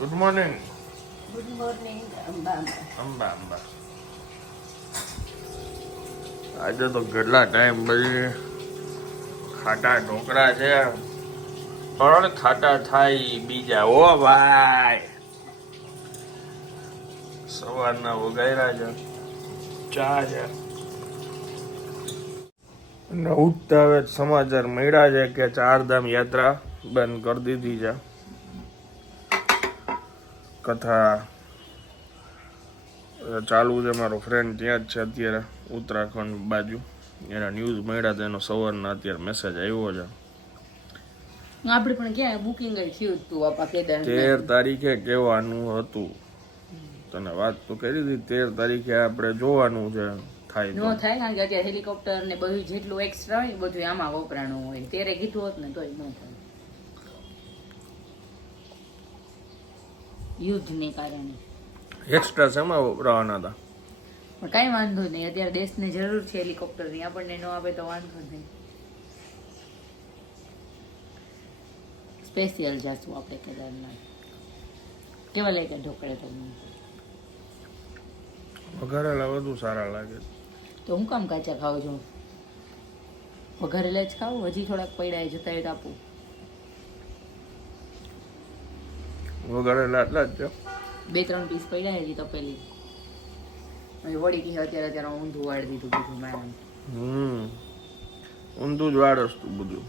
Good morning good morning Amba Amba Amba આજે તો કેટલા ટાઈમ પછી ખાટા ઢોકળા છે. પણ ખાટા થાય બીજા. ઓ ભાઈ. સવારના વગાયરા છે. ચા છે. અને ઉઠતા હવે સમાચાર મળ્યા છે કે ચારધામ યાત્રા બંધ કરી દીધી છે. કથા ચાલુ છે. મારો ફ્રેન્ડ ત્યાં જ છે અત્યારે ઉત્તરાખંડ બાજુ. એના ન્યૂઝ મળ્યા તો એનો સવારના અત્યારે મેસેજ આવ્યો છે. આપણે પણ ક્યાં બુકિંગ થયું હતું આપા કેદાર તેર તારીખે કહેવાનું હતું. તને વાત તો કરી હતી તેર તારીખે આપણે જોવાનું છે. થાય નો થાય કારણ કે અત્યારે હેલિકોપ્ટર ને બધું જેટલું એક્સ્ટ્રા હોય બધું આમાં વપરાણું હોય. તેરે કીધું હોત ને તોય ન થાય. યુદ્ધને કારણે. એક્સ્ટ્રા શેમાં વપરાવાના હતા? પણ કાંઈ વાંધો નહીં અત્યારે દેશને જરૂર છે હેલિકોપ્ટરની આપણને ન આપે તો વાંધો નહીં. સ્પેશિયલ જાશું આપણે કેદારનાથ. કેવા લાગે ઢોકળે તમને? વઘારેલા વધુ સારા લાગે તો હું કામ કાચા ખાવ છું વઘારેલા જ ખાવ? હજી થોડાક પૈડા જતા હોય તો આપું. વઘારેલા એટલા જ છે. બે ત્રણ પીસ પડ્યા હજી તો પેલી વળી ગઈ અત્યારે અત્યારે ઊંધું વાળ દીધું બધું મારે હમ. ઊંધું જ વાળસ તું બધું.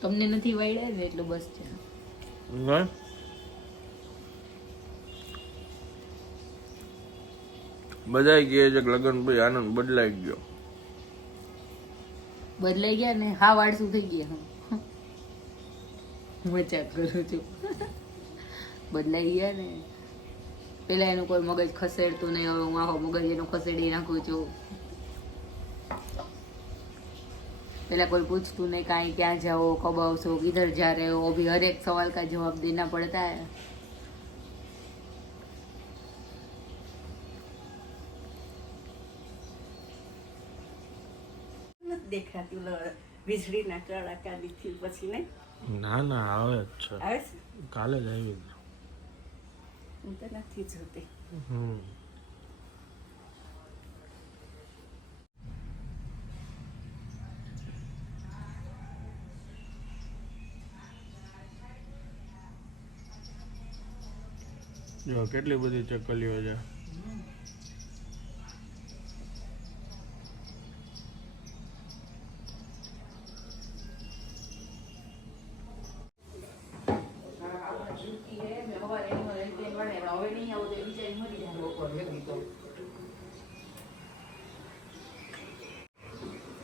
તમને નથી વાળ્યા ને એટલું બસ છે. નહીં બધાય કહે છે કે લગ્ન પછી આનંદ બદલાઈ ગયો. બદલાઈ ગયા ને હા વાળસું થઈ ગયા. મજાક કરું છું. બદલાઈ ગયા ને. પેલા એનું કોઈ મગજ ખસેડતું નહીં, હવે હું આખો મગજ એનું ખસેડી નાખું છું. પેલા કોઈ પૂછતું નહીં કાંઈ ક્યાં જાઓ કબ આવશો, કિધર જા રહે હો અભી હરેક સવાલ કા જવાબ દેના પડતા. હે દેખાતી વીજળીના કડાકા દીધી પછી નહીં. ના ના આવે જ છે. આવે છે? કાલે જ આવી હું તો નથી જોતી. હમ. જો કેટલી બધી ચકલીઓ છે?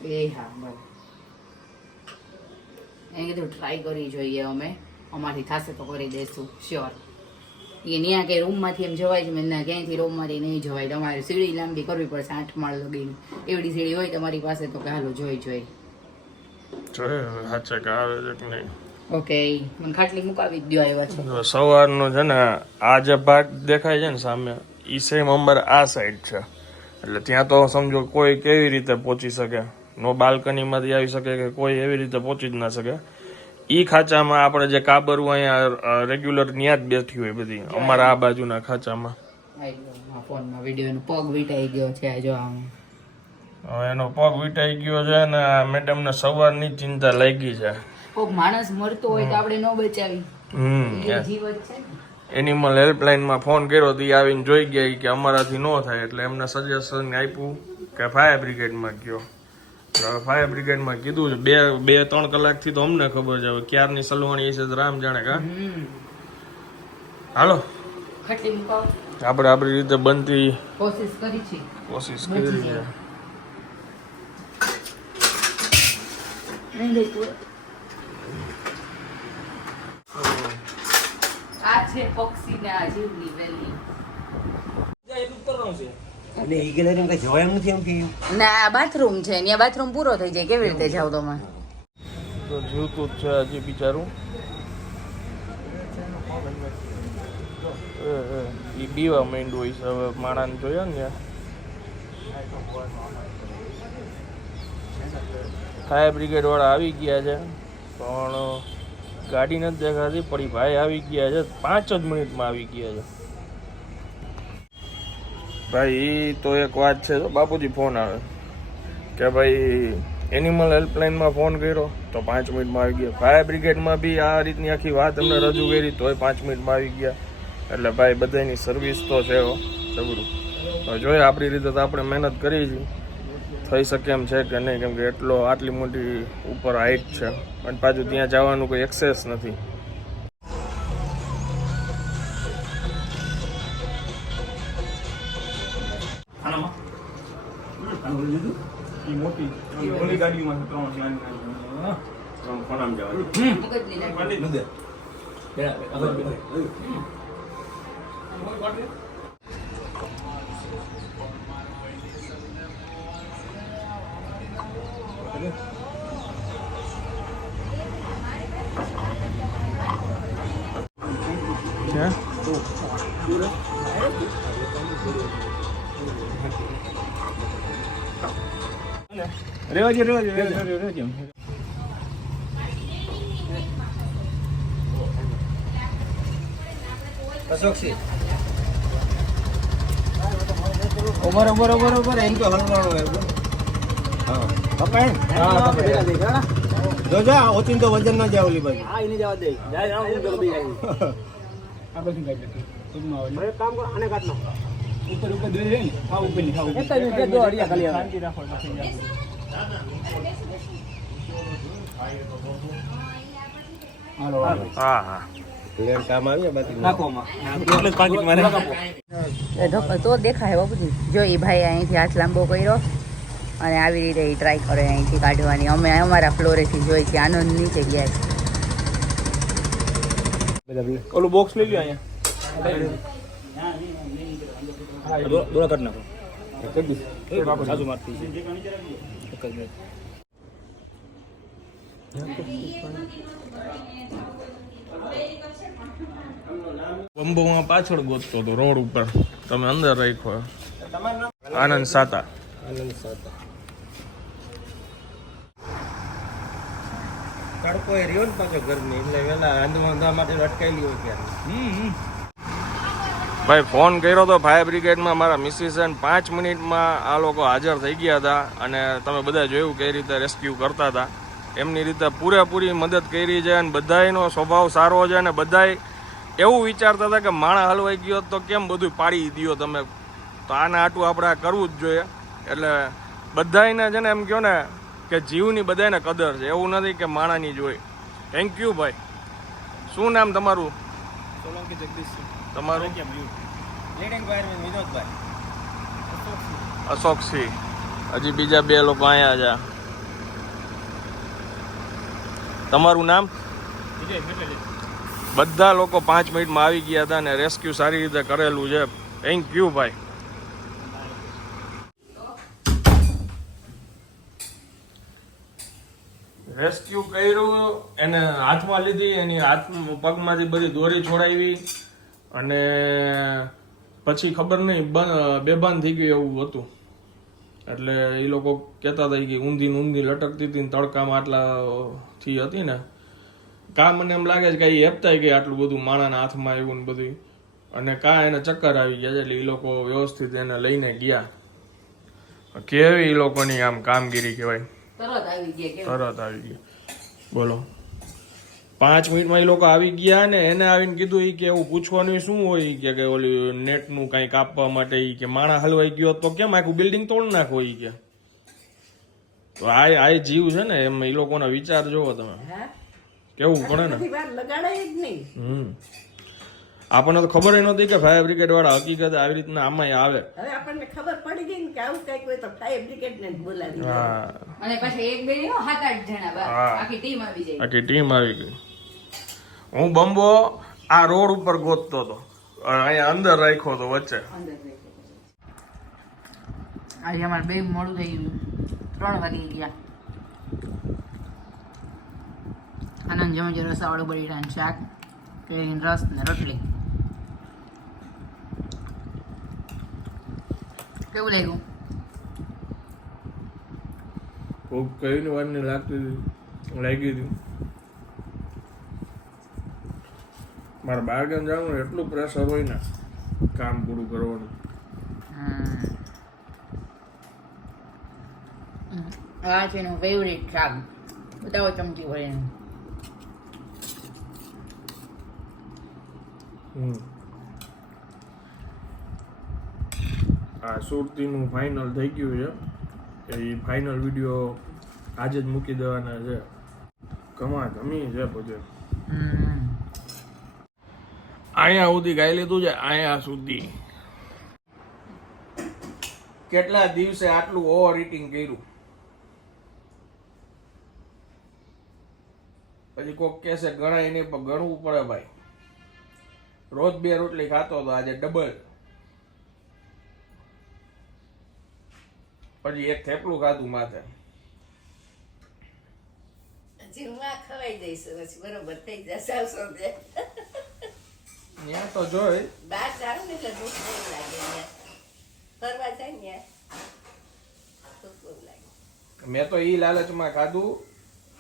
એ હા બરાબર એ કીધું ટ્રાય કરવી જોઈએ અમે. અમારી થશે તો કરી દઈશું શ્યોર એ ત્યાં કે રૂમમાંથી એમ જવાય છે મેં ક્યાંયથી? રૂમમાંથી નહીં જવાય. તમારે સીડી લાંબી કરવી પડશે આઠ માળ લગીને. એવડી સીડી હોય તમારી પાસે તો કે હાલો જોઈ જોઈ. ઓકે મને ખાટલી મુકાવી દો આવ્યા છે. સવારનો છે ને આ જે ભાગ દેખાય છે ને સામે ઈ સેમ અંબર આ સાઈડ છે. એટલે ત્યાં તો સમજો કોઈ કેવી રીતે પહોંચી શકે. નો બાલ્કનીમાંથી આવી શકે કે કોઈ એવી રીતે પહોંચી જ ના શકે. એ ખાંચામાં આપણે જે કાબરું અહીંયા રેગ્યુલર ત્યાં જ બેઠી હોય બધી. અમારા આ બાજુના ખાંચામાં. ફોનમાં પગ વીટાઈ ગયો છે જો આમ. એનો પગ વીટાઈ ગયો છે ને મેડમને સવારની ચિંતા લાગી છે. કોઈક માણસ મરતો હોય તો આપણે ન બચાવી. હમ એ જીવ જ છે એનિમલ હેલ્પલાઇનમાં ફોન કર્યો તો એ આવીને જોઈ ગયા કે અમારાથી ન થાય એટલે એમને સજેશન આપ્યું કે ફાયર બ્રિગેડમાં ગયો. ફાયર બ્રિગેડમાં કીધું છે. બે બે ત્રણ કલાકથી તો અમને ખબર છે. હવે ક્યારની સલવાણી છે તો રામ જાણે કા હાલો. આપણે આપણી રીતે બનતી કોશિશ કરી છે. કોશિશ કરી છે આ છે પક્ષી આ જીવની વેલી. અને એ ગેલેરી કઈ જવાય નથી એમ કે ના બાથરૂમ છે ત્યાં બાથરૂમ પૂરો થઈ જાય કેવી રીતે જાવ તમે? તો જીવતું જ છે હજી બિચારું. એ બીવા માંડ્યું હોય છે હવે માણાને જોયા ને ફાયર બ્રિગેડ વાળા આવી ગયા છે પણ ગાડી નથી દેખાતી પણ ભાઈ આવી ગયા છે પાંચ જ મિનિટમાં આવી ગયા છે. ભાઈ એ તો એક વાત છે બાપુજી ફોન આવે. કે ભાઈ એનિમલ હેલ્પલાઇનમાં ફોન કર્યો, તો પાંચ મિનિટમાં આવી ગયા. ફાયર બ્રિગેડમાં બી આ રીતની આખી વાત અમને રજૂ કરી, તોય પાંચ મિનિટમાં આવી ગયા. એટલે ભાઈ બધાની સર્વિસ તો છે જબરું. જોઈએ આપણી રીતે તો આપણે મહેનત કરી છે થઈ શકે એમ છે કે નહીં? કેમ કે એટલો આટલી મોટી ઉપર હાઇટ છે. અને પાછું ત્યાં જવાનું કોઈ એક્સેસ નથી. મગજની લાડુ. છે? રેવાજી રેવાજો રેવાજો. અશોકસિંહ. ઉભર ઉભર ઉભર ઉભર એમ તો હલવાનો હા. પકડ હા પકડ જો જા ઓચિંતો વજન ના જાય ઓલી બાજુ. એને જવા દે જાય હું જલ્દી આવી. આપણે શું કાઢી ટૂંકમાં આવે હવે કામ કરો આને કાઢ ઉપર ઉપર દોરી રહી હા ઉપરની હા ઉપર એક જ મિનિટ દો હરિયા ખાલી શાંતિ રાખો નથી જાય હાલો હાલો હા હા તો દેખાય બાપુજી જો એ ભાઈ અહીંથી હાથ લાંબો કર્યો અને આવી રીતે એ ટ્રાય કરે અહીંથી કાઢવાની અમે અમારા ફ્લોરેથી જોઈ કે આનંદ નીચે ગયા ઓલું બોક્સ લઈ લ્યો અહીંયા દોડા કાઢ નાખો સાજુ મારતી જ મિનિટ બંબુમાં પાછળ ગોતતો હતો રોડ ઉપર. તમે અંદર રાખ્યો. આનંદ સાતા. આનંદ સાતા. તડકો એ રહ્યો ને પાછો ગરમી એટલે વેલા આંધવા માટે અટકાયેલી હોય ક્યારે ભાઈ, ફોન કર્યો તો ફાયર બ્રિગેડમાં મારા મિસિસન પાંચ મિનિટમાં આ લોકો હાજર થઈ ગયા હતા અને તમે બધા જોયું કઈ રીતે રેસ્ક્યુ કરતા હતા. એમની રીતે પૂરેપૂરી મદદ કરી છે અને બધાયનો સ્વભાવ સારો છે અને બધાએ એવું વિચારતા હતા કે માણા હલવાઈ ગયો તો કેમ બધું પાડી દ્યો તમે? તો આના આટું આપણે કરવું જ જોઈએ. એટલે બધાયને છે ને એમ કહો ને કે જીવની બધાયને કદર છે. એવું નથી કે માણાની જોઈ થેન્ક યુ ભાઈ. શું નામ તમારું? સોલંકી જગદીશ તમારું? અશોકસિંહ હજી બીજા બે લોકો અહીંયા છે. તમારું નામ? બધા લોકો પાંચ મિનિટમાં આવી ગયા હતા ને રેસ્ક્યુ સારી રીતે કરેલું છે. થેન્ક યુ ભાઈ. રેસ્ક્યુ કર્યું એને હાથમાં લીધી એની હાથ પગમાંથી બધી દોરી છોડાવી. અને પછી ખબર નહીં બેભાન થઈ ગયું એવું હતું. એટલે એ લોકો કહેતા હતા કે ઊંધી ઊંધી લટકતી હતી ને તડકામાં આટલા થી હતી ને. કા મને એમ લાગે છે કે એ હેપતાય ગઈ આટલું બધું માણાના હાથમાં આવ્યું ને બધું. અને કા એને ચક્કર આવી ગયા છે એટલે એ લોકો વ્યવસ્થિત એને લઈને ગયા. કેવી એ લોકોની આમ કામગીરી કહેવાય? તરત આવી ગયા તરત આવી ગયા. બોલો. પાંચ મિનિટમાં એ લોકો આવી ગયા ને એને આવીને કીધું એ કે એવું પૂછવાનું શું હોય? કે કે ઓલી નેટનું કંઈ કાપવા માટે એ કે માણા હલવાઈ ગયો તો કેમ આખું બિલ્ડિંગ તોડ નાખો એ કે? તો આ આ જીવ છે ને એમ એ લોકોના વિચાર જોવો તમે. કેવું પડે ને? હમ. આપણને તો ખબર નહોતી કે ફાયર બ્રિગેડ વાળા હકીકત આવી રીતના આમાં આવે. હવે આપણને ખબર પડી ગઈ ને કે આવું કંઈક હોય તો ફાયર બ્રિગેડ ને બોલાવી હા. અને પછી એક બે સાત આઠ જણા હા. આખી ટીમ આવી જાય. આખી ટીમ આવી ગઈ. હું બંબો આ રોડ ઉપર ગોતતો હતો. અહીંયા અંદર રાખ્યો હતો વચ્ચે. અંદર આજે અમારે બે મોડું થઈ ગયું. ત્રણ વાગી ગયા. આનંદ જમે છે રસાવાળું બટેટાનું શાક કેરીનો રસ ને રોટલી. કેવું લાગ્યું? ખૂબ કયું વાર ને લાગતી લાગ્યું લાગી હતી. મારે બારગામ જવાનું એટલું પ્રેશર હોય ને કામ પૂરું કરવાનું. આ છે એનું ફેવરેટ શાક બતાવો ચમચી ભરીને. આ સુરતીનું ફાઇનલ થઈ ગયું છે એ ફાઇનલ વીડિયો આજે જ મૂકી દેવાના છે કમા ગમી છે બધે. અહીંયા સુધી ગાઈ લીધું છે અહીંયા સુધી. કેટલા દિવસે આટલું ઓવર ઇટિંગ કર્યું? પછી કોક કહેશે ગણાય નહીં પણ ગણવું પડે ભાઈ. રોજ બે રોટલી ખાતો હતો આજે ડબલ પછી એક થેપલું ખાધું માથે. જીવમાં ખવાઈ જઈશું પછી બરોબર થઈ જશે આવશો ત્યાં તો જોઈ. બહાર ને એટલે ભૂખ બહુ લાગે ફરવા જાય ને ભૂખ બહુ લાગે. મેં તો ઈ લાલચમાં ખાધું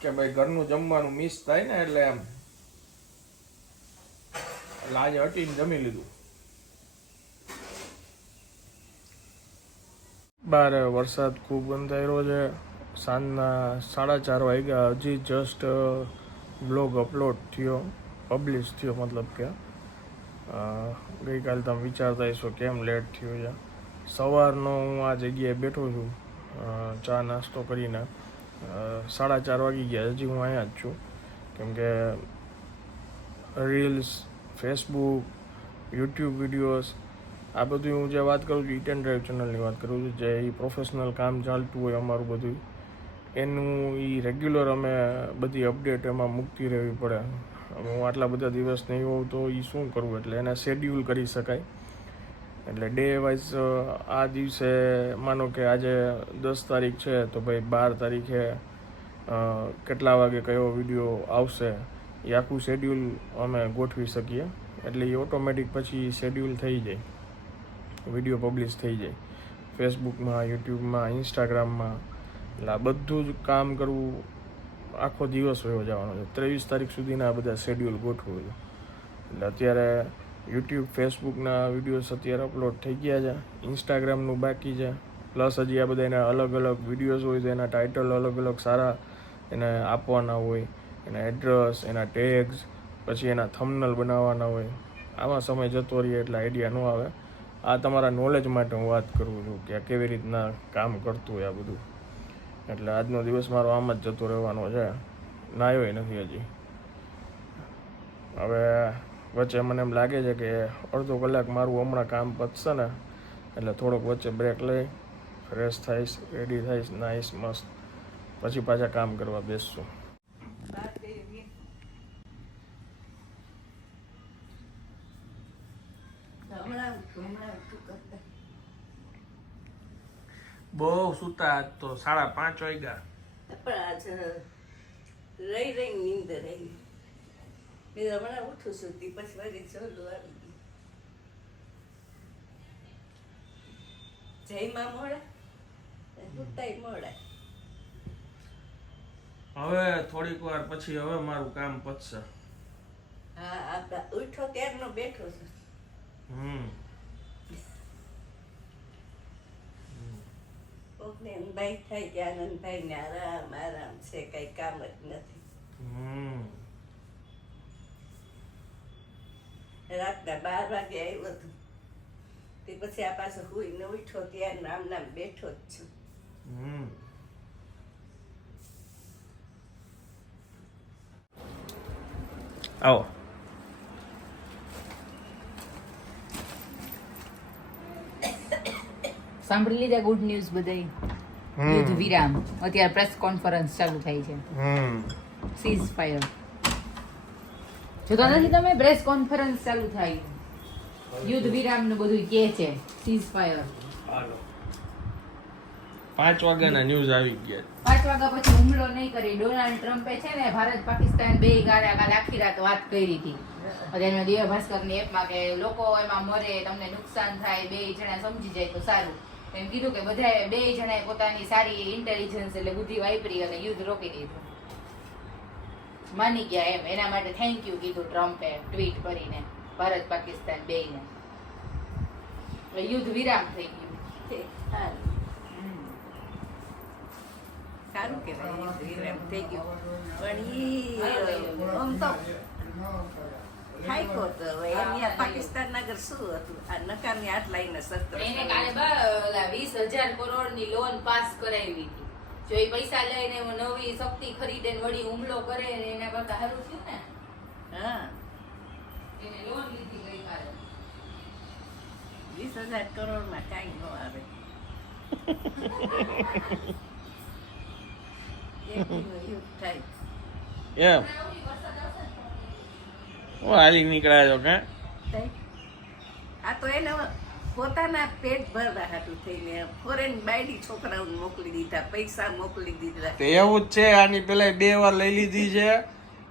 કે ભાઈ ઘરનું જમવાનું મિસ થાય ને એટલે એમ. આજે હટીને જમી લીધું. બાર વરસાદ ખૂબ બંધાયેલો છે. સાંજના સાડા ચાર વાગ્યા હજી જસ્ટ બ્લોગ અપલોડ થયો પબ્લિશ થયો મતલબ કે. ગઈકાલે તમે વિચારતા હશો કેમ લેટ થયો છે. સવારનો હું આ જગ્યાએ બેઠો છું ચા નાસ્તો કરીને. સાડા ચાર વાગી ગયા, હજી હું અહીંયા જ છું. કેમકે રીલ્સ ફેસબુક યુટ્યુબ વિડીયોઝ આ બધું હું જે વાત કરું છું ઇટ એન્ડ ડ્રાઈવ ચેનલની વાત કરું છું, જે એ પ્રોફેશનલ કામ ચાલતું હોય અમારું બધું એનું એ રેગ્યુલર અમે બધી અપડેટ એમાં મૂકતી રહેવી પડે. હું આટલા બધા દિવસ નહીં હોઉં તો એ શું કરવું એટલે એને શેડ્યુલ કરી શકાય. એટલે ડે વાઇઝ આ દિવસે માનો કે આજે દસ તારીખ છે, તો ભાઈ બાર તારીખે કેટલા વાગે કયો વીડિયો આવશે, એ આખું શેડ્યુલ અમે ગોઠવી શકીએ. એટલે એ ઓટોમેટિક પછી શેડ્યુલ થઈ જાય. વીડિયો પબ્લિશ થઈ જાય. ફેસબુકમાં યુટ્યુબમાં ઇન્સ્ટાગ્રામમાં એટલે આ બધું જ કામ કરવું આખો દિવસ વયો જવાનો છે. ત્રેવીસ તારીખ સુધીના આ બધા શેડ્યુલ ગોઠવું છે. એટલે અત્યારે યુટ્યુબ ફેસબુકના વિડીયોઝ અત્યારે અપલોડ થઈ ગયા છે. ઇન્સ્ટાગ્રામનું બાકી છે. પ્લસ હજી આ બધા એના અલગ અલગ વિડીયોઝ હોય તો એના ટાઇટલ અલગ અલગ સારા એને આપવાના હોય. એના એડ્રેસ એના ટેગ્સ પછી એના થમનલ બનાવવાના હોય. આમાં સમય જતો રહીએ એટલે આઈડિયા ન આવે. આ તમારા નોલેજ માટે હું વાત કરું છું કે કેવી રીતના કામ કરતું હોય આ બધું. એટલે આજનો દિવસ મારો આમ જ જતો રહેવાનો છે. નાયોય નથી હજી. હવે વચ્ચે મને એમ લાગે છે કે અડધો કલાક મારું હમણાં કામ પતશે ને, એટલે થોડોક વચ્ચે બ્રેક લઈ ફ્રેશ થઈશ રેડી થઈશ, નાઈશ, મસ્ત. પછી પાછા કામ કરવા બેસશું. હમણાં હમણાં બહુ સુતા તો સાડા પાંચ વાગ્યા. પણ આજ રહી રહી નીંદ રહી. મેં હમણાં ઉઠું સુધી પછી વળી ચોલું આવી ગયું જયમાં મોડા? ઉઠતાય મોડા. હવે થોડીક વાર પછી હવે મારું કામ પતશે. હા આપડા ઉઠો ત્યારનો બેઠો છું? હમ. કોકને એમ ભાઈ આનંદભાઈ ને આરામ આરામ છે કઈ કામ જ નથી. રાતના બાર વાગે આવ્યો હતો તે પછી આ પાછો હુઈને ઉઠો ત્યાં નામ નામ બેઠો જ છું. આવો. સાંભળી લીધા ગુડ ન્યૂઝ બધાય? યુદ્ધ વિરામ. અત્યારે પ્રેસ કોન્ફરન્સ ચાલુ થઈ છે. સીઝ ફાયર જોતા નથી તમે? પ્રેસ કોન્ફરન્સ ચાલુ થાય. યુદ્ધ વિરામનું બધું કે છે. સીઝ ફાયર પાંચ વાગ્યાના ન્યૂઝ આવી ગયા. પાંચ વાગ્યા પછી હુમલો નહીં કરી. ડોનાલ્ડ ટ્રમ્પે છે ને ભારત પાકિસ્તાન બે ગાળા કાલે આખી રાત વાત કરી હતી. અત્યારે દિવ્ય ભાસ્કરની એપમાં કે લોકો એમાં મરે તમને નુકસાન થાય બે જણા સમજી જાય તો સારું. એમ કીધું કે બધાએ બે જણાએ પોતાની સારી ઇન્ટેલિજન્સ એટલે બુદ્ધિ વાપરી અને યુદ્ધ રોકી દીધું. માની ગયા એમ. એના માટે થેન્ક યુ કીધું ટ્રમ્પે ટ્વીટ કરીને. ભારત પાકિસ્તાન બેયને. ને યુદ્ધ વિરામ થઈ ગયું. સારું. સારું કહેવાય વિરામ થઈ ગયું. પણ એની પાકિસ્તાન નગર શું હતું આ એને કાલે બ- વીસ હજાર કરોડની લોન પાસ કરાવી હતી. જો એ પૈસા લઈને નવી શક્તિ ખરીદે ને વળી હુમલો કરે ને એના કરતા સારું થયું ને. હા. એને લોન લીધી વીસ હજાર કરોડમાં કાંઈ ન આવે. એક દિવસ યુદ્ધ થાય. એમ. હું હાલી નીકળ્યા છો કે આ તો એને પોતાના પેટ ભરવા હાટું થઈને ફોરેન બાયડી છોકરાઓને મોકલી દીધા પૈસા મોકલી દીધા. તો એવું જ છે આની પેલા બે વાર લઈ લીધી છે.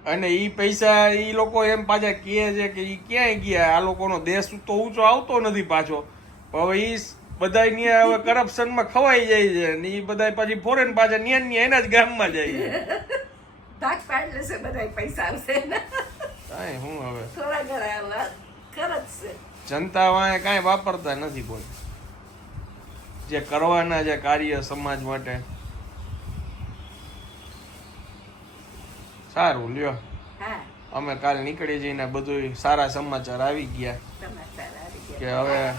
અને ઈ પૈસા ઈ લોકો એમ પાછા કહે છે કે ઈ ક્યાંય ગયા? આ લોકોનો દેશ તો ઊંચો આવતો નથી પાછો. હવે ઈ બધા હવે કરપ્શનમાં ખવાઈ જાય છે ને ઈ બધા પછી ફોરેન પાછા ન્યા ન્યા એના જ ગામમાં જાય છે. ભાગ પાડ લેશે બધા પૈસા આવશે કાંઈ હું હવે? થોડા ઘણા ખરચ છે. જનતા વાંહે કાંઈ વાપરતા નથી કોઈ. જે કરવાના જે કાર્ય સમાજ માટે. સારું લ્યો. અમે કાલ નીકળી જઈને બધું સારા સમાચાર આવી ગયા. કે હવે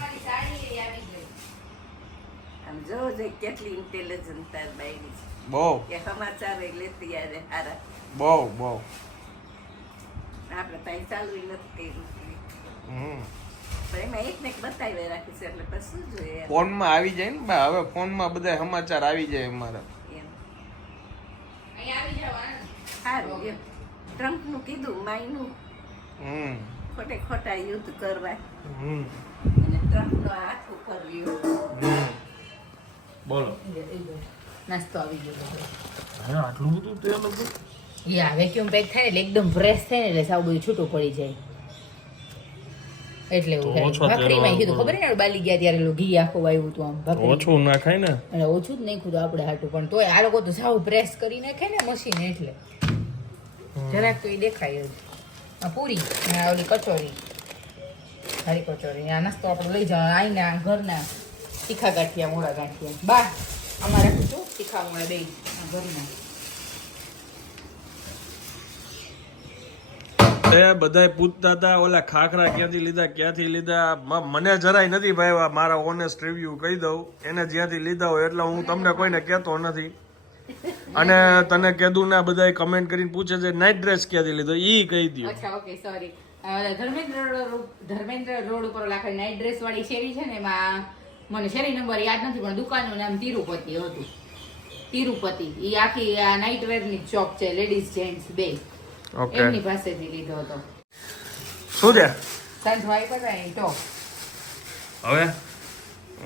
જોવો જોઈએ કેટલી ઇન્ટેલિજન્ટ તાર છે. બહુ. કે સમાચાર લેતી આવે હારા. બહુ બહુ. આપણે ત્યાં ચાલુ નથી કર્યું હમ. એમાં એક એક બતાવી રાખી છે એટલે શું જોઈએ? ફોનમાં આવી જાય ને બા હવે ફોનમાં બધા સમાચાર આવી જાય અમારા. એમ. ટ્રમ્પનું કીધું માયનું. હમ. ખોટે ખોટા યુદ્ધ કરવા. હમ. અને ટ્રમ્પનો હાથ ઉપર રહ્યો. બોલો. નાસ્તો આવી ગયો હે આટલું બધું તેલ હતું યા વેક્યુમ પેક થાય એટલે એકદમ ફ્રેશ થાય ને એટલે સાવ બધું છૂટું પડી જાય. એટલે ભાખરીમાં કીધું ખબર ને બાલી ગયા ત્યારે ઘી આખું વાવ્યું હતું આમ ઓછું ના ખાય ને? એટલે ઓછું જ નાખ્યું હતું આપણે હાટું પણ તોય આ લોકો તો સાવ પ્રેસ કરી નાખે ને મશીન એટલે. જરાક તો એ દેખાય જ. આ પૂરી અને ઓલી કચોરી. ખારી કચોરી. આ નાસ્તો આપણે લઈ જવા આવીને આ ઘરના. તીખા ગાંઠિયા મોડા ગાંઠિયા બા અમારે રાખું છું. તીખા મોડા દઈ ઘરના. એ બધાય પૂછતા હતા, ઓલા ખાખરા ક્યાંથી લીધા ક્યાંથી લીધા? મને જરાય નથી ભાઈ મારા ઓનેસ્ટ રિવ્યુ કહી દઉં. એને જ્યાંથી લીધા હોય એટલે હું તમને કોઈને કહેતો નથી. અને તને કીધું ના બધાય કમેન્ટ કરીને પૂછે છે નાઇટ ડ્રેસ ક્યાંથી લીધો? ઈ કહી દો અચ્છા okay sorry Dharmendra Dharmendra road ઉપર લાખે નાઇટ ડ્રેસ વાળી શેરી છે ને, એમાં મને શેરી નંબર યાદ નથી, પણ દુકાનનું નામ તિરુપતિ હતું. તિરુપતિ. એ આખી આ નાઇટ વેરની શોપ છે લેડીઝ જેન્ટ્સ બે. ઓકે એમની પાસેથી લીધો હતો. શું છે? સાંજમાં આવી બધા અહીં તો. હવે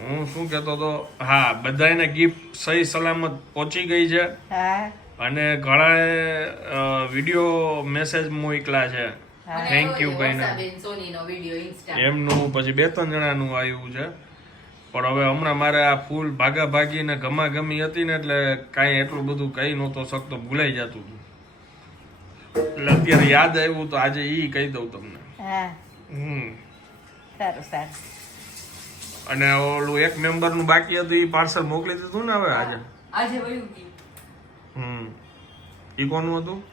હું શું કહેતો હતો? હા બધાને ગિફ્ટ સહી સલામત પહોંચી ગઈ છે. હા. અને ઘણા વીડિયો મેસેજ મોકલા છે. થેન્ક યુ ભાઈને. સોનીનો એમનું પછી બે ત્રણ જણાનું આવ્યું છે. પણ હવે હમણાં મારે આ ફૂલ ભાગા ભાગી ને ગમા ગમી હતી ને એટલે કાંઈ એટલું બધું કહી નહોતો શકતો ભૂલાઈ જતું હતું. એટલે અત્યારે યાદ આવ્યું તો આજે ઈ કહી દઉં તમને. હા. હમ. સારું સારું. અને ઓલું એક મેમ્બરનું બાકી હતું ઈ પાર્સલ મોકલી દીધું ને હવે આજે? આજે વયું ગયું. હમ. ઈ કોનું હતું?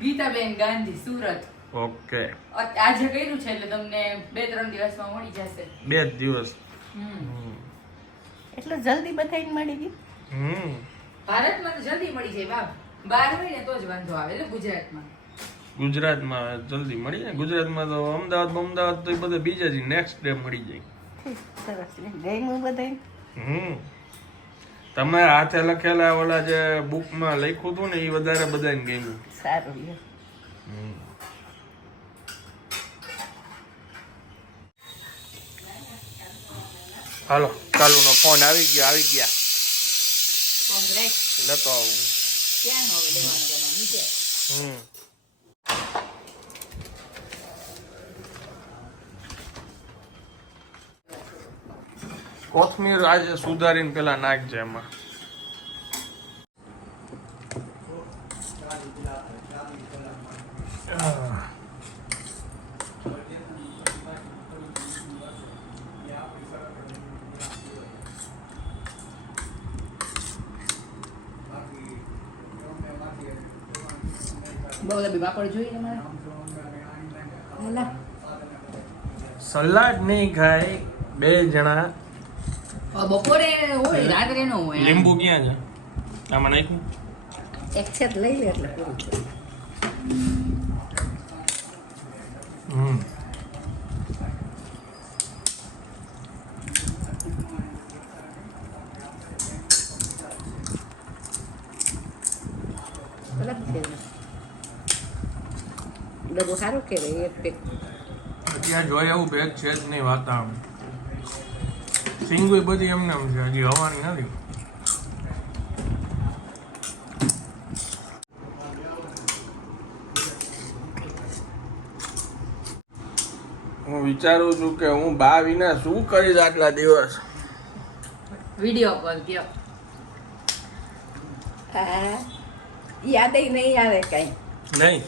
ગીતાબેન ગાંધી સુરત. ઓકે. આજે કર્યું છે એટલે તમને બે ત્રણ દિવસમાં મળી જશે. બે જ દિવસ. હમ. એટલું જલ્દી બધાને મળી ગયું? હમ. ભારતમાં તો જલ્દી મળી જાય બાપ. બહાર હોય ને તો જ વાંધો આવે એટલે ગુજરાતમાં. ગુજરાતમાં જલ્દી મળી જાય. ગુજરાતમાં તો અમદાવાદ અમદાવાદ તો એ બધા બીજા જ નેક્સ્ટ ડે મળી જાય. સરસ. હમ. તમે હાથે લખેલા ઓલા જે બુકમાં લખ્યું હતું ને એ વધારે બધાને ગયું સારું હાલો કાલુનો ફોન આવી ગયો આવી ગયા. કોંગ્રેસ. લેતો આવું. ક્યાં હવે લેવાનું હમ. કોથમીર આજે સુધારીને પેલા નાખજે એમાં. જોઈએ તમારે સલાડ નહીં ખાય બે જણા. બપોરે હોય રાત્રે નો હોય. લીંબુ ક્યાં છે? આમાં નાખ્યું? એક છે લઈ લે એટલે પૂરું હમ. છે. ડબ્બો સારું કહેવાય એક પેક અત્યારે જોઈએ એવું બેગ છે જ નહીં વાતાવરણ સિંગુય બધી એમને એમ છે હજી હવાની નથી. હું વિચારું છું કે હું બા વિના શું કરીશ આટલા દિવસ? વીડિયો કોલ કયો. યાદ નહીં આવે કઈ. નહીં.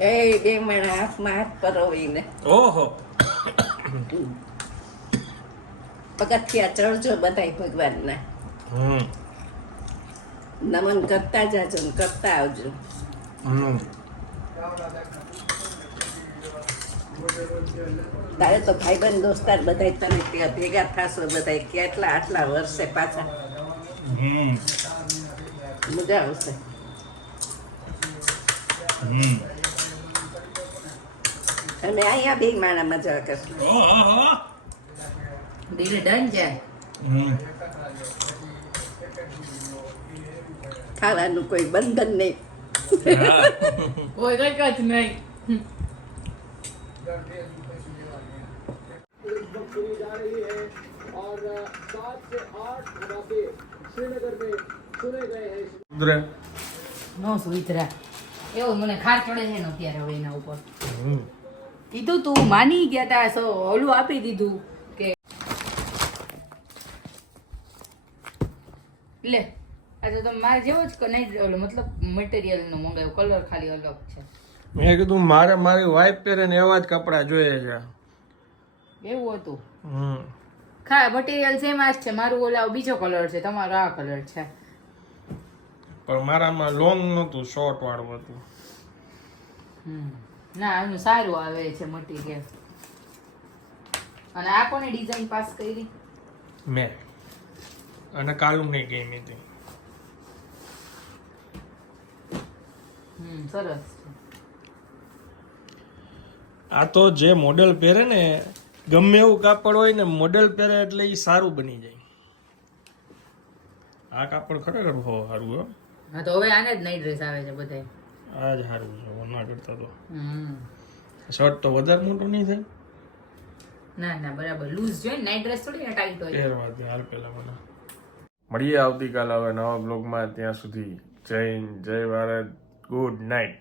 એ બે માણા હાથમાં હાથ પરોવીને ઓહો પગથિયા ચડજો બધાય ભગવાનના હમ નમન કરતા જાજો ને કરતા આવજો તારે તો ભાઈબંધ દોસ્તાર બધાય તમે ત્યાં ભેગા થશો બધાય કેટલા આટલા વર્ષે પાછા મજા આવશે હમ અને અહીંયા બે માણા મજા કરશે દિલ ડન જાય. ખાવાનું કોઈ બંધન નહીં. કોઈ કંઈક જ નહીં. નો સુવિતરા એવો મને ખાર પડે છે ને અત્યારે હવે એના ઉપર. કીધું તું માની ગયા તા સો ઓલું આપી દીધું કે લે આ તો તમે મારે જેવો જ કે નહીં ઓલો મતલબ મટીરિયલ નો મંગાવ્યો કલર ખાલી અલગ છે. મેં કીધું મારે મારી વાઈફ પહેરે ને એવા જ કપડાં જોઈએ છે. એવું હતું? હમ. ખા મટીરિયલ સેમ જ છે મારું ઓલા બીજો કલર છે તમારો આ કલર છે. પણ મારામાં લોંગ નહોતું શોર્ટ વાળું હતું. હમ. ના આનું સારું આવે છે મટીરિયલ અને આ કોને ડિઝાઇન પાસ કરી? મેં. અને કાલું નહીં ગઈ હતી. હમ સરસ આ તો જે મોડેલ પહેરે ને ગમે એવું કાપડ હોય ને મોડેલ પહેરે એટલે એ સારું બની જાય. આ કાપડ ખરેખર સારું હો. હા તો હવે આને જ નાઈટ ડ્રેસ આવે છે બધાય. આ જ સારું છે ઓના કરતા તો. હમ. શર્ટ તો વધારે મોટું નહીં થાય? ના ના બરાબર. લૂઝ જોઈએ નાઈટ ડ્રેસ થોડી ને ટાઈટ હોય. પહેરવા દે હાલ પેલા મને. મળીએ આવતીકાલ હવે નવા બ્લોગમાં ત્યાં સુધી જય હિન્દ, જય ભારત ગુડ નાઇટ